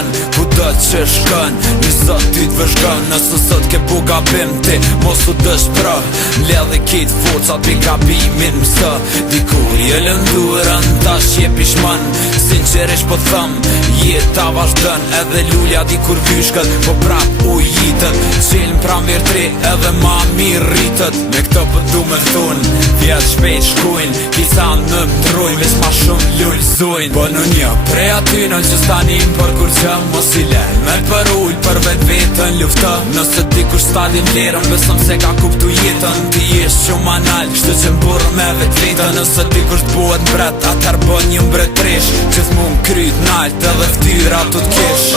shkon, ku do që shkon, një sot ty t'vëshkon. Nëse sot ke bu gabim ti, mos u dëshpro, ledhe kit forcat pi gabimin mësë. Dikur je lëndurën, tash je pishmon, sinqerisht po thëm, jeta vazhdon. Edhe lulja dikur vyshkët, po prap u jitët, qelën pram virtri edhe ma mirë rritët. Me këto po du me thun, vjet shpejt shkujn, kisan në mdrujn, ves ma shumë lullzujn. Po në një prej aty në që stanim për kur që mos i len me për ull për vet vetën lufta. Nëse dikur stadin lerën, besëm se ka kuptu jetën, ti jesh që ma nalë, kështu që mburë me vet vetën. Nëse dikur t'buhet mbret, atër bën një mbretresh, që t'mun kryt nalt edhe ftyra tu t'kesh.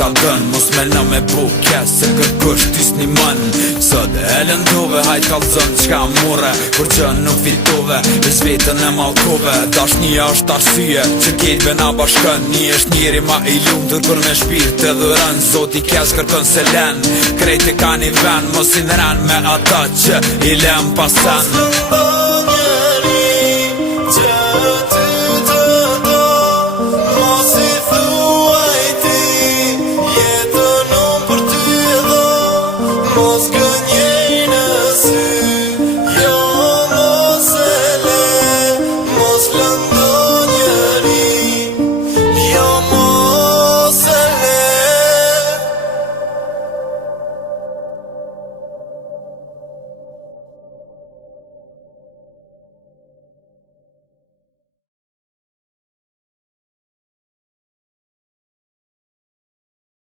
Ta dën, mos me në me buke, se kërkush t'is një mën. Sot e lëndove, hajt kalzën qka mure, kur që nuk fitove, ves vetën e malkove. Dashnia është arsye, që kejtve na bashkën, një është njeri ma i lumtur kur me shpirt të dhurën. Zoti kes kërkën se len, krejt e ka një ven, mos i nëran me ata që i lem pasen.